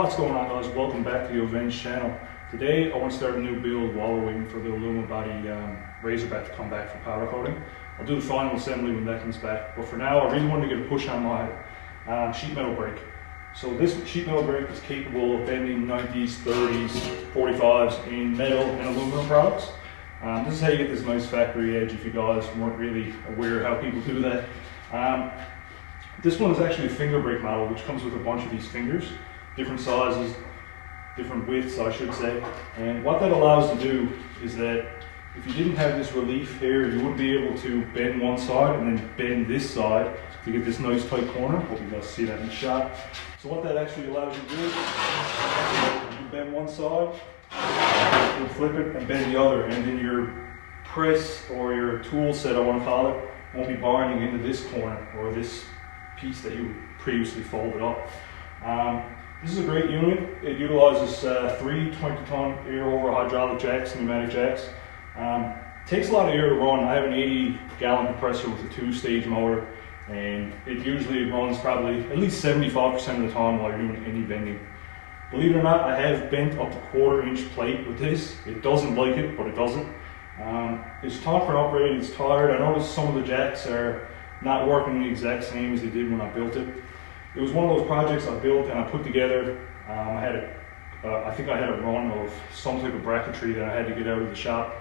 What's going on, guys? Welcome back to the Ovenged channel. Today I want to start a new build while we're waiting for the aluminum body Razorback to come back for powder coating. I'll do the final assembly when that comes back, but for now I really want to get a push on my sheet metal brake. So this sheet metal brake is capable of bending 90s, 30s, 45s in metal and aluminum products. This is how you get this nice factory edge if you guys weren't really aware how people do that. This one is actually a finger brake model, which comes with a bunch of these fingers, different sizes, different widths I should say. And what that allows to do is that if you didn't have this relief here, you wouldn't be able to bend one side and then bend this side to get this nice tight corner. Hope you guys see that in the shot. So what that actually allows you to do is you bend one side, you flip it and bend the other, and then your press or your tool set, I want to call it, won't be binding into this corner or this piece that you previously folded up. This is a great unit. It utilizes 3 20-ton air over hydraulic jacks, pneumatic jacks. Takes a lot of air to run. I have an 80-gallon compressor with a 2-stage motor, and it usually runs probably at least 75% of the time while you're doing any bending. Believe it or not, I have bent up to 1/4-inch plate with this. It doesn't like it, but it doesn't. It's time for an upgrade. It's tired. I noticed some of the jacks are not working the exact same as they did when I built it. It was one of those projects I built and I put together. I think I had a run of some type of bracketry that I had to get out of the shop.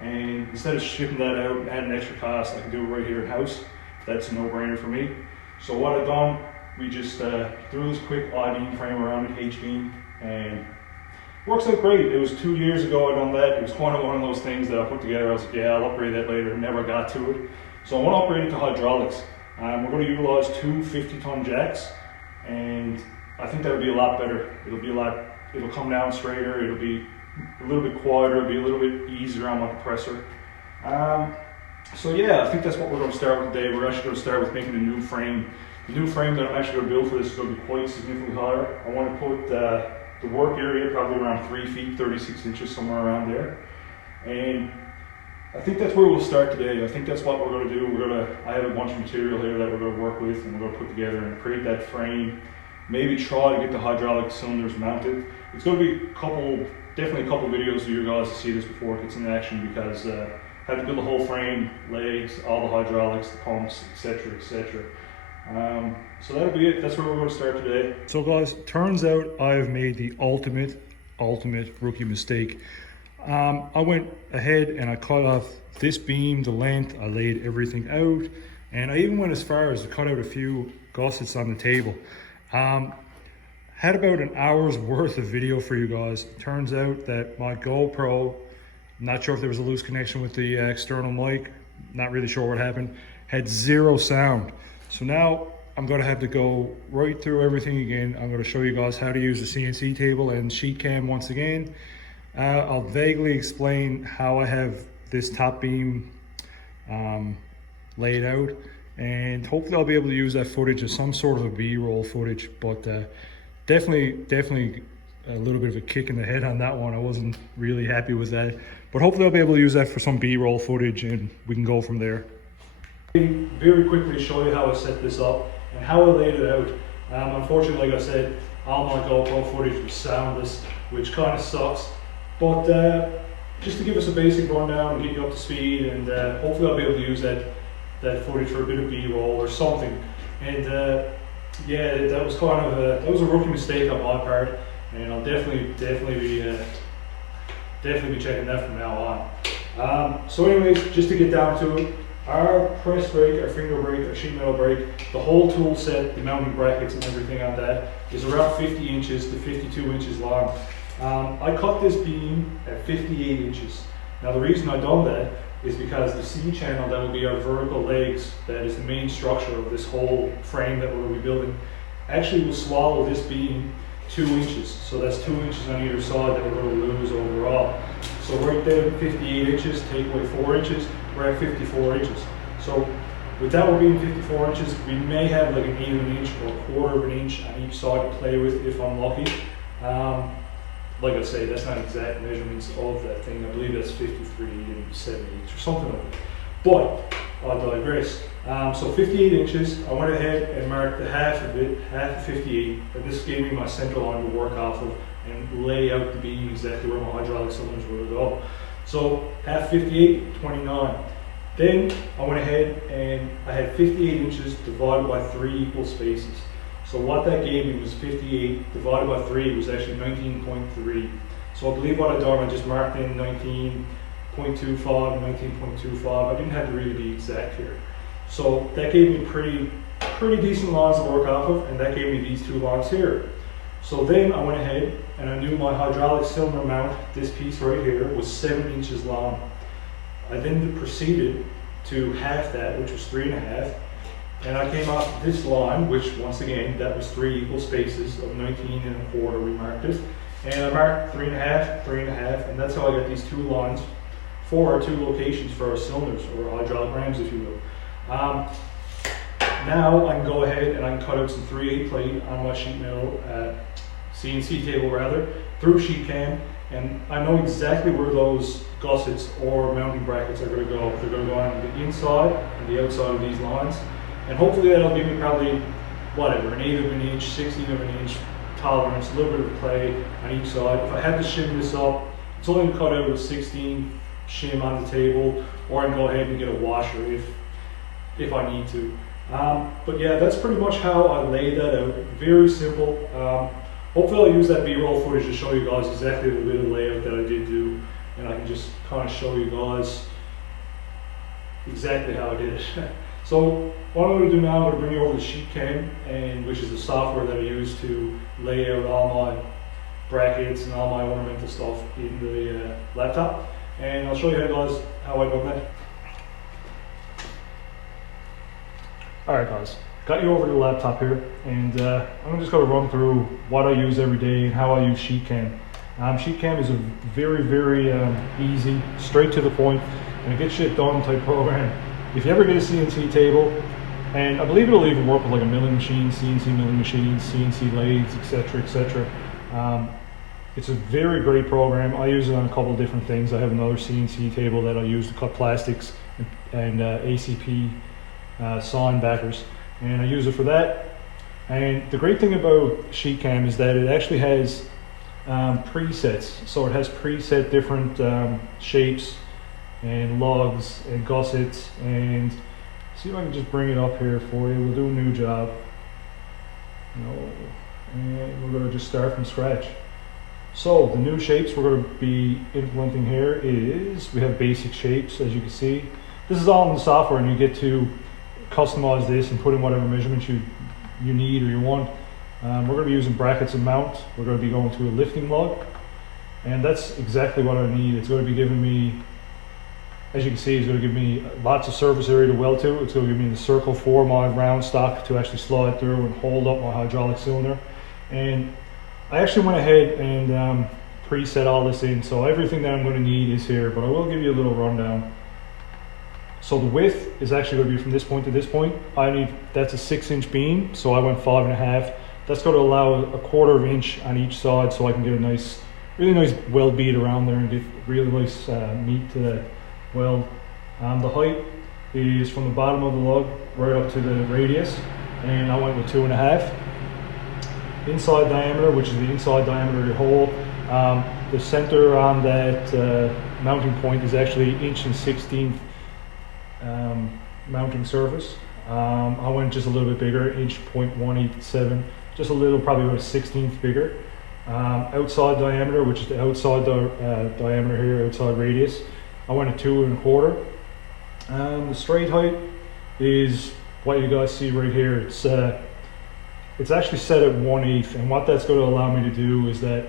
And instead of shipping that out and adding extra cost, I can do it right here in house. That's a no-brainer for me. So what I've done, we just threw this quick I-beam frame around it, H-beam, and works out great. It was 2 years ago I done that. It was kind of one of those things that I put together. I was like, yeah, I'll upgrade that later. Never got to it. So I want to upgrade it to hydraulics. We're going to utilize 2 50-ton jacks, and I think that'll be a lot better. It'll come down straighter. It'll be a little bit quieter. It'll be a little bit easier on my compressor. So yeah, I think that's what we're going to start with today. We're actually going to start with making a new frame. The new frame that I'm actually going to build for this is going to be quite significantly higher. I want to put the work area probably around 3 feet, 36 inches, somewhere around there. And I think that's where we'll start today. I think that's what we're going to do. I have a bunch of material here that we're going to work with, and we're going to put together and create that frame. Maybe try to get the hydraulic cylinders mounted. It's going to be definitely a couple videos for you guys to see this before it gets into action, because I have to build the whole frame, legs, all the hydraulics, the pumps, etc., etc. So that'll be it. That's where we're going to start today. So guys, turns out I have made the ultimate rookie mistake. I went ahead and I cut off this beam, the length, I laid everything out, and I even went as far as to cut out a few gussets on the table. Had about an hour's worth of video for you guys. Turns out that my GoPro, not sure if there was a loose connection with the external mic, not really sure what happened, had 0 sound. So now I'm going to have to go right through everything again. I'm going to show you guys how to use the CNC table and sheet cam once again. I'll vaguely explain how I have this top beam laid out, and hopefully I'll be able to use that footage as some sort of a B-roll footage, but definitely a little bit of a kick in the head on that one. I wasn't really happy with that, but hopefully I'll be able to use that for some B-roll footage and we can go from there. Very quickly show you how I set this up and how I laid it out. Unfortunately, like I said, all my GoPro footage was soundless, which kind of sucks. But just to give us a basic rundown and get you up to speed, and hopefully I'll be able to use that footage for a bit of B-roll or something. And yeah, that was kind of a rookie mistake on my part, and I'll definitely be checking that from now on. So anyways, just to get down to it, our press brake, our finger brake, our sheet metal brake, the whole tool set, the mounting brackets and everything on that is around 50 inches to 52 inches long. I cut this beam at 58 inches. Now the reason I done that is because the C channel that will be our vertical legs, that is the main structure of this whole frame that we're going to be building, actually will swallow this beam 2 inches. So that's 2 inches on either side that we're going to lose overall. So right there at 58 inches, take away 4 inches, we're at 54 inches. So with that one being 54 inches, we may have like an 1/8 inch or 1/4 inch on each side to play with if I'm lucky. Like I say, that's not exact measurements of that thing. I believe that's 53 and 7/8 or something like that. But I'll digress. So 58 inches, I went ahead and marked the half of it, half of 58, and this gave me my center line to work off of and lay out the beam exactly where my hydraulic cylinders were to go. So half 58, 29. Then I went ahead and I had 58 inches divided by 3 equal spaces. So what that gave me was 58 divided by 3 was actually 19.3. So I believe what I done, I just marked in 19.25, 19.25. I didn't have to really be exact here. So that gave me pretty decent lines to work off of, and that gave me these 2 lines here. So then I went ahead and I knew my hydraulic cylinder mount, this piece right here, was 7 inches long. I then proceeded to half that, which was 3.5, and I came off this line, which once again, that was 3 equal spaces of 19.25, we marked it. And I marked 3.5, 3.5, and that's how I got these 2 lines for our 2 locations for our cylinders, or hydraulic rams, if you will. Now I can go ahead and I can cut out some 3/8 plate on my sheet metal, CNC table rather, through sheet cam, and I know exactly where those gussets or mounting brackets are going to go. They're going to go on the inside and the outside of these lines, and hopefully that'll give me probably, whatever, an 1/8 of an inch, 1/16 of an inch tolerance, a little bit of play on each side. If I had to shim this up, it's only cut out with 16 shim on the table, or I can go ahead and get a washer if I need to. But yeah, that's pretty much how I laid that out. Very simple. Hopefully I'll use that B-roll footage to show you guys exactly the bit of layout that I did do, and I can just kind of show you guys exactly how I did it. So what I'm going to do now, I'm going to bring you over the sheet cam, which is the software that I use to lay out all my brackets and all my ornamental stuff in the laptop, and I'll show you guys how I done that. Alright guys, got you over to the laptop here, and I'm just going to run through what I use every day and how I use sheet cam. Sheet cam is a very easy, straight to the point, and a get shit done type program. If you ever get a CNC table, and I believe it'll even work with like a milling machine, CNC milling machines, CNC lathes, etc. It's a very great program. I use it on a couple of different things. I have another CNC table that I use to cut plastics and ACP sawn backers, and I use it for that. And the great thing about sheet cam is that it actually has presets. So it has preset different shapes and lugs and gussets, and see if I can just bring it up here for you. We'll do a new job. And we're going to just start from scratch. So the new shapes we're going to be implementing here is, we have basic shapes, as you can see. This is all in the software, and you get to customize this and put in whatever measurements you need or you want. We're going to be using brackets and mount. We're going to be going to a lifting lug, and that's exactly what I need. It's going to be giving me, as you can see, it's going to give me lots of surface area to weld to. It's going to give me the circle for my round stock to actually slide through and hold up my hydraulic cylinder. And I actually went ahead and preset all this in, so everything that I'm going to need is here, but I will give you a little rundown. So the width is actually going to be from this point to this point. That's a 6-inch beam, so I went 5.5. That's going to allow a 1/4 inch on each side, so I can get a nice, really nice weld bead around there and get really nice meat to that weld. The height is from the bottom of the lug right up to the radius, and I went with 2.5. Inside diameter, which is the inside diameter of your hole, the center on that mounting point is actually 1.16" mounting surface. I went just a little bit bigger, 1.187", just a little, probably about a 1/16 bigger. Outside diameter, which is the outside diameter here, outside radius, I went at 2.25. The straight height is what you guys see right here. It's actually set at 1/8, and what that's going to allow me to do is that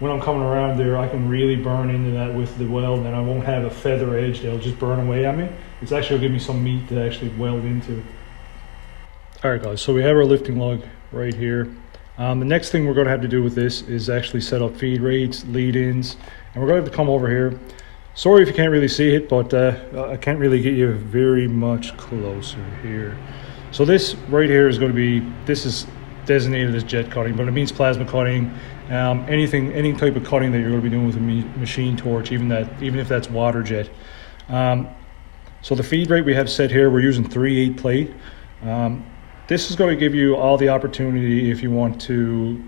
when I'm coming around there, I can really burn into that with the weld, and I won't have a feather edge that'll just burn away at me. It's actually going to give me some meat to actually weld into. Alright guys, so we have our lifting lug right here. The next thing we're going to have to do with this is actually set up feed rates, lead-ins, and we're going to have to come over here. Sorry if you can't really see it, but I can't really get you very much closer here. So this right here is going to be, this is designated as jet cutting, but it means plasma cutting. Any type of cutting that you're going to be doing with a machine torch, even if that's water jet. So the feed rate we have set here, we're using 3/8 plate. This is going to give you all the opportunity if you want to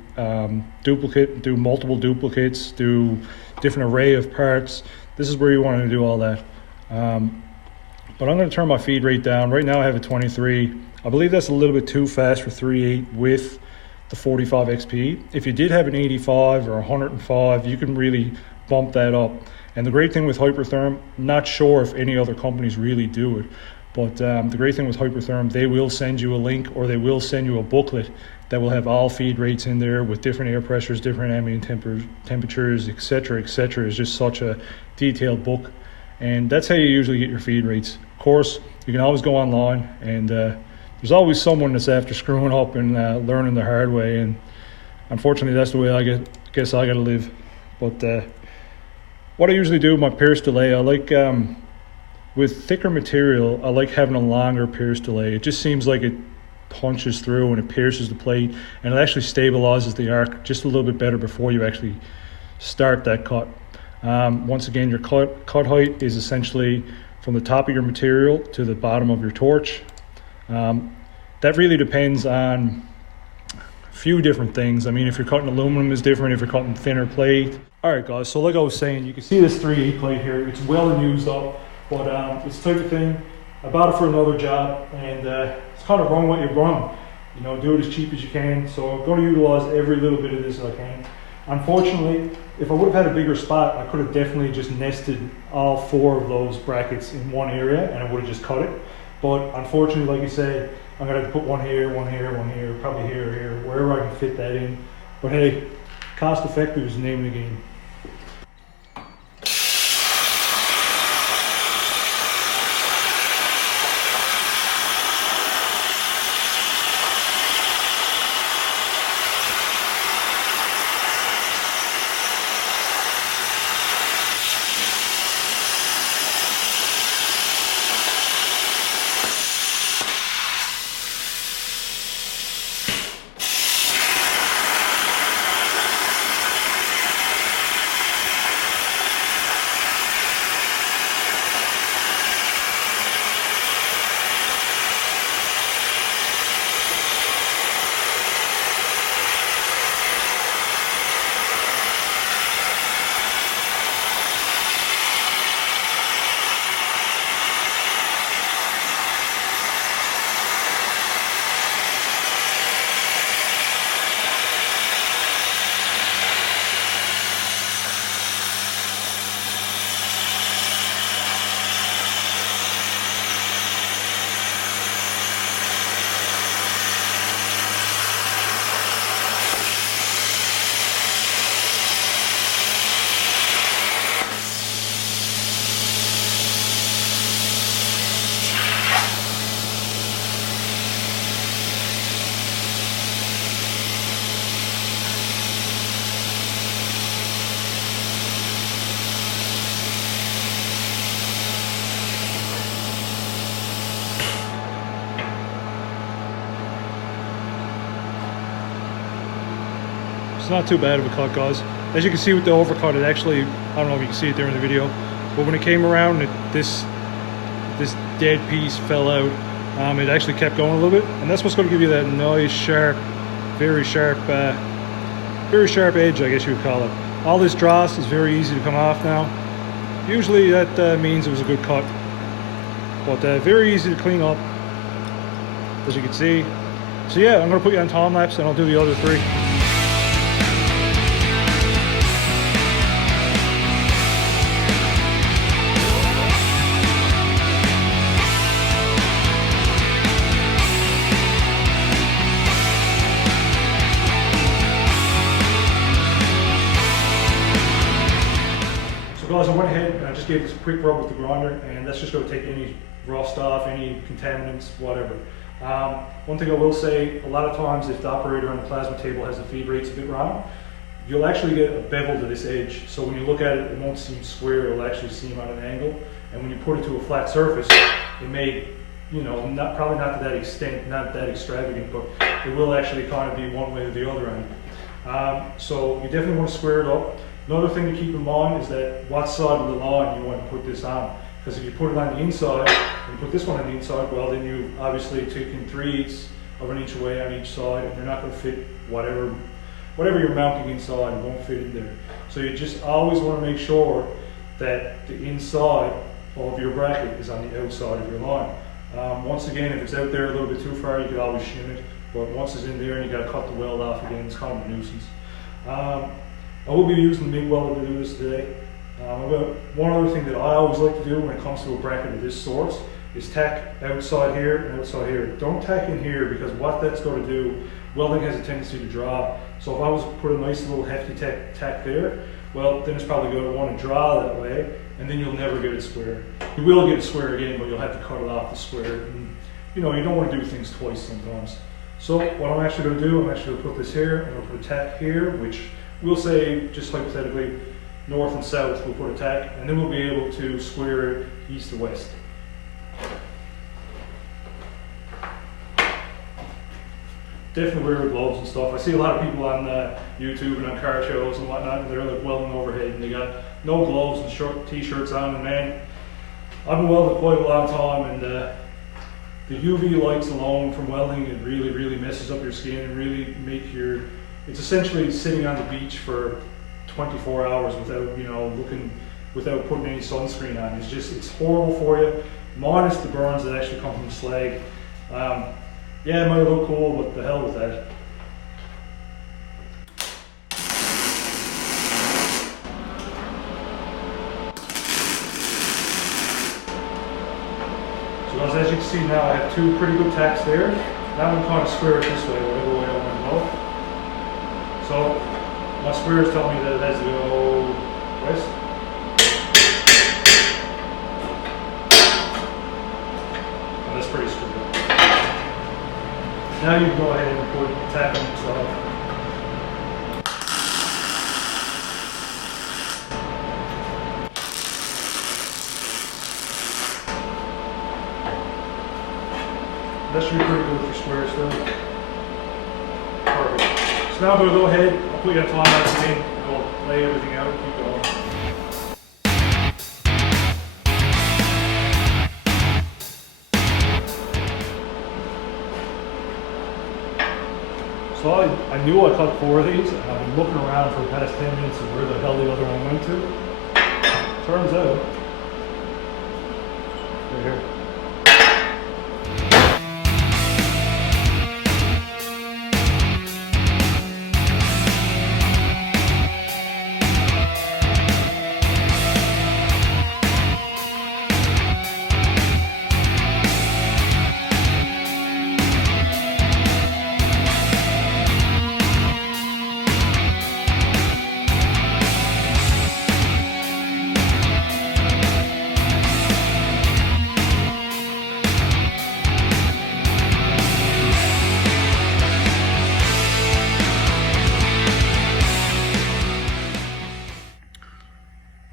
do multiple duplicates, do different array of parts. This is where you want to do all that. But I'm going to turn my feed rate down. Right now I have a 23. I believe that's a little bit too fast for 3/8 with the 45 XP. If you did have an 85 or 105, you can really bump that up. And the great thing with Hypertherm, not sure if any other companies really do it, but the great thing with Hypertherm, they will send you a link or they will send you a booklet that will have all feed rates in there with different air pressures, different ambient temperatures, etc., etc. It's just such a detailed book. And that's how you usually get your feed rates. Of course, you can always go online, and there's always someone that's after screwing up and learning the hard way. And unfortunately, that's the way I guess I got to live. But what I usually do with my pierce delay, I like, with thicker material, I like having a longer pierce delay. It just seems like it punches through and it pierces the plate, and it actually stabilizes the arc just a little bit better before you actually start that cut. Once again, your cut height is essentially from the top of your material to the bottom of your torch. That really depends on a few different things. I mean, if you're cutting aluminum is different, if you're cutting thinner plate. All right, guys, so like I was saying, you can see this 3/8 plate here. It's well and used up, but it's the type of thing, I bought it for another job, and it's kind of run what you run. You know, do it as cheap as you can. So I'm going to utilize every little bit of this I can. Unfortunately, if I would have had a bigger spot, I could have definitely just nested all 4 of those brackets in one area and I would have just cut it. But unfortunately, like you say, I'm going to have to put one here, probably here or here, wherever I can fit that in. But hey, cost effective is the name of the game. It's not too bad of a cut, guys. As you can see with the overcut, it actually, I don't know if you can see it there in the video, but when it came around, this dead piece fell out. It actually kept going a little bit, and that's what's going to give you that nice, sharp, very sharp edge, I guess you would call it. All this dross is very easy to come off now. Usually that means it was a good cut, but very easy to clean up, as you can see. So yeah, I'm going to put you on time lapse and I'll do the other 3. Guys, I went ahead and I just gave this a quick rub with the grinder, and that's just going to take any rust off, any contaminants, whatever. One thing I will say, a lot of times if the operator on the plasma table has the feed rates a bit wrong, you'll actually get a bevel to this edge. So when you look at it, it won't seem square, it'll actually seem at an angle. And when you put it to a flat surface, it may, you know, probably not to that extent, not that extravagant, but it will actually kind of be one way or the other end. So you definitely want to square it up. Another thing to keep in mind is that what side of the line you want to put this on. because if you put it on the inside and put this one on the inside, well then you obviously taking 3/8 of an inch away on each side, and you're not going to fit whatever you're mounting inside, it won't fit in there. So you just always want to make sure that the inside of your bracket is on the outside of your line. Once again, if it's out there a little bit too far, you could always shim it, but once it's in there and you got to cut the weld off again, it's kind of a nuisance. I will be using the MIG welder to do this today. One other thing that I always like to do when it comes to a bracket of this sort is tack outside here and outside here. Don't tack in here, because what that's going to do, welding has a tendency to draw. So if I was to put a nice little hefty tack there, well then it's probably going to want to draw that way, and then you'll never get it square. You will get it square again, but you'll have to cut it off the square. And, you know, you don't want to do things twice sometimes. So what I'm actually going to do, I'm actually going to put this here, and I'll put a tack here, which we'll say, just hypothetically, north and south, we'll put a tack, and then we'll be able to square it east to west. Definitely wear gloves and stuff. I see a lot of people on YouTube and on car shows and whatnot, and they're like welding overhead and they got no gloves and short t-shirts on, and man, I've been welding quite a long time, and the UV lights alone from welding, it really messes up your skin and really it's essentially sitting on the beach for 24 hours without, you know, without putting any sunscreen on. It's horrible for you, minus the burns that actually come from the slag. Yeah, it might look cool, but the hell with that. So guys, as you can see now, I have two pretty good tacks there. That one kind of square it this way, whatever way I want to go. So my squares tell me that it has to go west. And that's pretty screwed up. Now you can go ahead and put the tack on the side. That should be pretty good for square still. Perfect. So now I'm going to go ahead, I'll put you on time lapse again, and we'll lay everything out and keep going. So I knew I cut 4 of these, and I've been looking around for the past 10 minutes of where the hell the other one went to. Turns out, right here.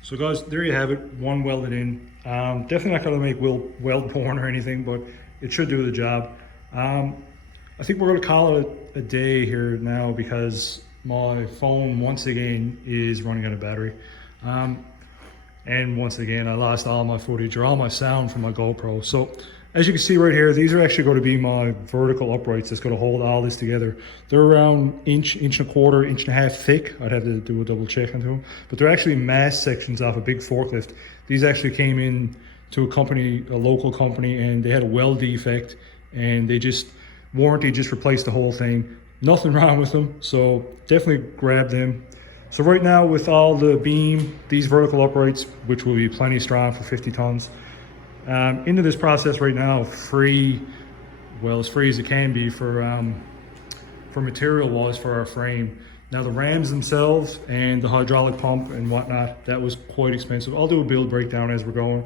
So guys, there you have it, one welded in. Definitely not going to make weld porn or anything, but it should do the job. I think we're going to call it a day here now, because my phone once again is running out of battery. And once again, I lost all my footage or all my sound from my GoPro. So as you can see right here, these are actually going to be my vertical uprights that's going to hold all this together. They're around inch and a quarter, inch and a half thick. I'd have to do a double check onto them, but they're actually mass sections off a big forklift. These actually came in to a local company, and they had a weld defect, and warranty just replaced the whole thing. Nothing wrong with them, so definitely grab them. So right now, with all the beam, these vertical uprights, which will be plenty strong for 50 tons, into this process right now, as free as it can be for material wise for our frame. Now the rams themselves and the hydraulic pump and whatnot, that was quite expensive. I'll do a build breakdown as we're going.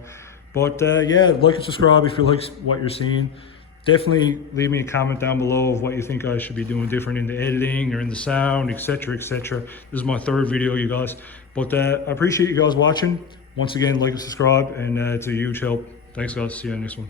But yeah, like and subscribe if you like what you're seeing. Definitely leave me a comment down below of what you think I should be doing different in the editing or in the sound, etc, etc. This is my 3rd video, you guys. But I appreciate you guys watching. Once again, like and subscribe, and it's a huge help. Thanks guys, see you in the next one.